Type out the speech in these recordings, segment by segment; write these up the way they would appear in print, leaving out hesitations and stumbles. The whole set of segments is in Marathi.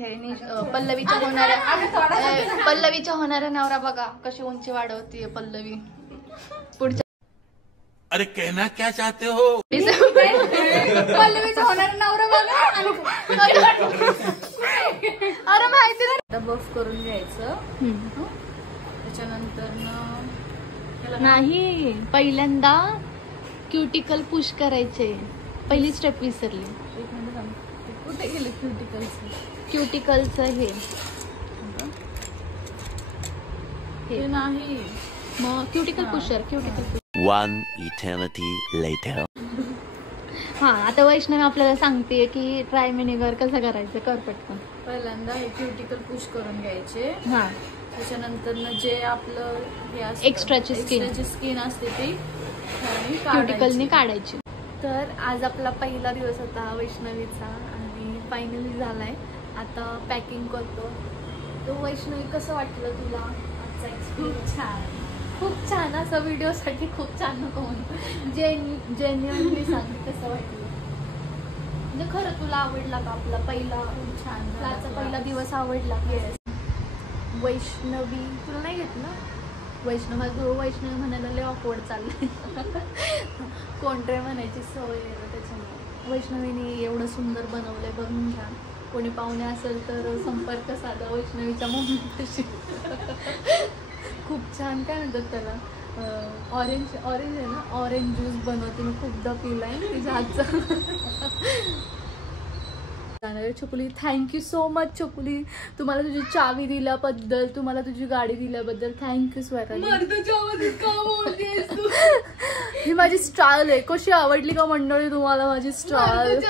इथे पल्लवीच्या होणाऱ्या नवरा बघा कशी उंची वाढवतीये पल्लवी पुढच्या. अरे कहना क्या चाहते हो? पल्लवीचा होणारा नवरा बघा. अरे माहिती नाही. बफ करून घ्यायचं त्याच्यानंतर नाही पहिल्यांदा क्युटिकल पुश करायचे. पहिली स्टेप विसरली. एक मिनिट थांब. कुठे गेले क्युटिकलचं हे नाही मग cuticle pusher. One eternity later. हा आता वैष्णवी आपल्याला सांगते की ड्राय व्हिनेगर कसं करायचं. कर पटकन. पहिल्यांदा हे क्युटिकल पुश करून घ्यायचे. हा त्याच्यानंतर जे आपलं हे एक्स्ट्राची स्किन असते ती क्युटिकलने काढायची. तर आज आपला पहिला दिवस होता वैष्णवीचा आणि फायनली झालाय. आता पॅकिंग करतो. तो वैष्णवी कसं वाटलं तुला आजचा एक्सपिरियन्स? खूप छान. असं व्हिडिओसाठी खूप छान नको म्हणून जेन्युइनली सांगते कसं वाटलं. म्हणजे खरं तुला आवडला का आपला पहिला छान पहिला दिवस आवडला? वैष्णवी तुला नाही घेतलं? वैष्णवी म्हणायला लय ऑकवर्ड चाललंय. कोणतरी म्हणायची सवय आहे त्याच्यामुळे. वैष्णवीने एवढं सुंदर बनवलंय बघून घ्या. कोणी पाहुणे असेल तर संपर्क साधा वैष्णवीच्या मम्मीशी. खूप छान. काय म्हणतात त्याला ऑरेंज आहे ना. ऑरेंज ज्यूस बनवते मी. खूपदा पिलाय तिच्या हातचा. छकुली थँक्यू सो मच. छकुली तुम्हाला तुझी चावी दिल्याबद्दल, तुम्हाला तुझी गाडी दिल्याबद्दल थँक्यू स्वॅगली. ही माझी स्टाईल आहे. कशी आवडली का मंडळी तुम्हाला माझी स्टाईल?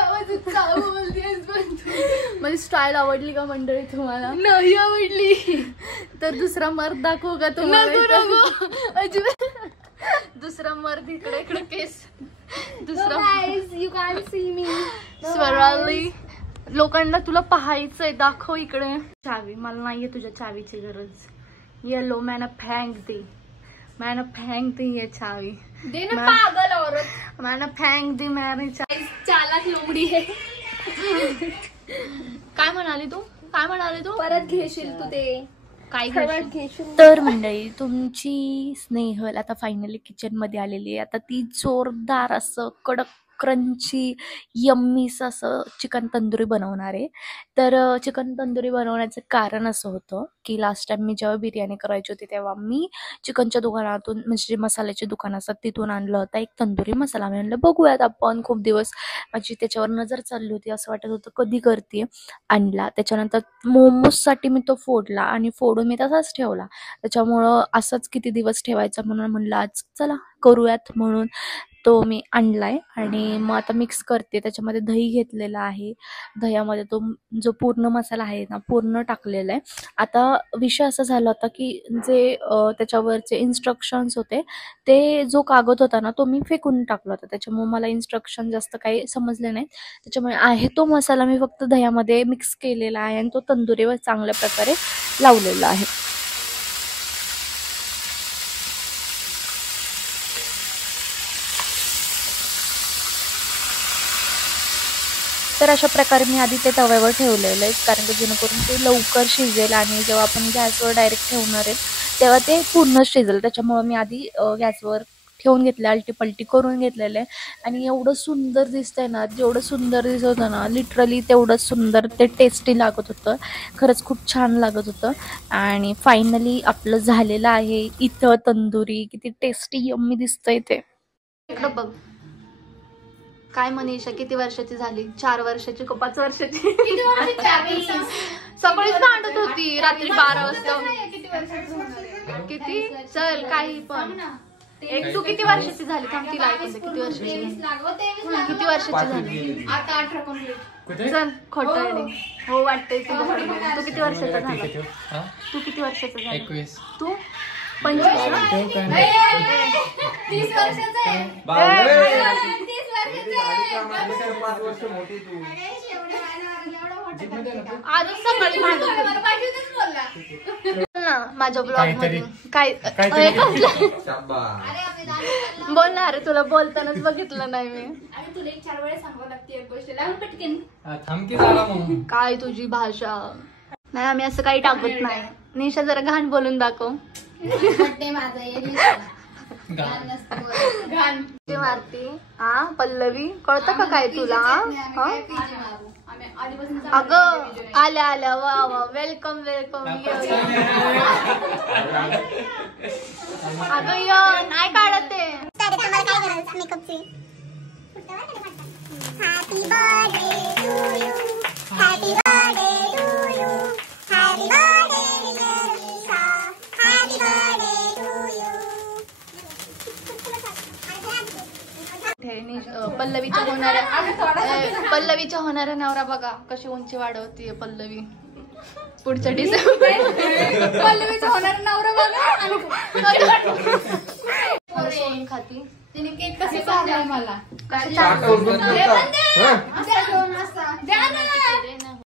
माझी स्टाईल आवडली का मंडळी तुम्हाला? नाही आवडली तर दुसरा मर्द दाखवू का तुम्हाला? दुसरा मर्द इकडे केस. दुसरा यू कॅन सी मी स्वराली. लोकांना तुला पाहायचंय. दाखव इकडे चावी. मला नाहीये तुझ्या चावीची गरज. येलो मैंने फेंक दी ये चावी. दे ना पागल औरत. मैंने फेंक दी मेरी चावी. चालाक लोमडी है. काय म्हणाली तू? परत घेशील तू ते काय घेशील? तर मंडळी तुमची स्नेहल आता फायनली किचन मध्ये आलेली आहे. आता ती जोरदार असं कडक क्रंची यम्मीस असं चिकन तंदुरी बनवणार आहे. तर चिकन तंदुरी बनवण्याचं कारण असं होतं की लास्ट टाइम मी जेव्हा बिर्याणी करायची होती तेव्हा मी चिकनच्या दुकानातून म्हणजे जे मसाल्याचे दुकान असतात तिथून आणलं होतं एक तंदुरी मसाला. मी म्हणलं बघूयात आपण. खूप दिवस माझी त्याच्यावर नजर चालली होती. असं वाटत होतं कधी करते. आणला. त्याच्यानंतर मोमोजसाठी मी तो फोडला आणि फोडून मी तसाच ठेवला. त्याच्यामुळं असंच किती दिवस ठेवायचा म्हणून म्हणलं आज चला करूयात म्हणून तो मी आणलाय. आणि मग आता मिक्स करते. त्याच्यामध्ये दही घेतलेला आहे. दह्यामध्ये तो जो पूर्ण मसाला आहे ना पूर्ण टाकलेला आहे. आता विषय असा झाला होता की जे त्याच्यावरचे इन्स्ट्रक्शन्स होते ते जो कागद होता ना तो मी फेकून टाकला होता. त्याच्यामुळे मला इन्स्ट्रक्शन जास्त काही समजले नाहीत. त्याच्यामुळे आहे तो मसाला मी फक्त दह्यामध्ये मिक्स केलेला आहे आणि तो तंदुरीवर चांगल्या प्रकारे लावलेला आहे. तर अशा प्रकारे मी आधी ते तव्यावर ठेवलेलं आहे कारण की जेणेकरून ते लवकर शिजेल आणि जेव्हा आपण गॅसवर डायरेक्ट ठेवणार आहे तेव्हा ते पूर्ण शिजेल. त्याच्यामुळे मी आधी गॅसवर ठेवून घेतलं. अल्टीपल्टी करून घेतलेलं आहे. आणि एवढं सुंदर दिसतंय ना. जेवढं सुंदर दिसत होतं ना लिटरली तेवढंच सुंदर ते टेस्टी लागत होतं. खरंच खूप छान लागत होतं. आणि फायनली आपलं झालेलं आहे इथं तंदुरी. किती टेस्टी यम्मी दिसतंय ते. इकडं बघ. काय मनीषा किती वर्षाची झाली? 4 वर्षाची का 5 वर्षाची? सगळीच भांडत होती रात्री 12 वाजता. किती चल काही पण. तू किती वर्षाची झाली? थांब तिला ऐकून दे. किती वर्षाची झाली? आता 18 कंप्लीट. चल खोटं हो वाटतंय तुला. तू किती वर्षाचा झाला? तू किती वर्षाचा झाला? 21. तू 25. 30 वर्षाचा आहे. 30 वर्ष मोठी तू. आजच सकाळी ना माझ्या ब्लॉग मध्ये काय बोल ना. अरे तुला बोलतानाच बघितलं नाही मी. तुला 4 वेळा सांगावं लागते एक गोष्ट लावून पटकन. काय तुझी भाषा नाही. आम्ही असं काही टाकत नाही. निशा जरा घाण बोलून दाखव. घाण मारती. हा पल्लवी कळतं का काय तुला? अगं आल्या आल्या वा वा वेलकम वेलकम. अगं य नाही काढत ते. Happy birthday to you. Happy birthday to you. Happy birthday dear Nisha. Happy birthday to you. पल्लवीच्या होणाऱ्या नवरा बघा कशी उंची वाढवतीये पल्लवी. पुढच्या डिसेंबर पल्लवीचा होणारा नवरा बघा. सोन खाती. तिने केक कसं चाललाय मला. कसं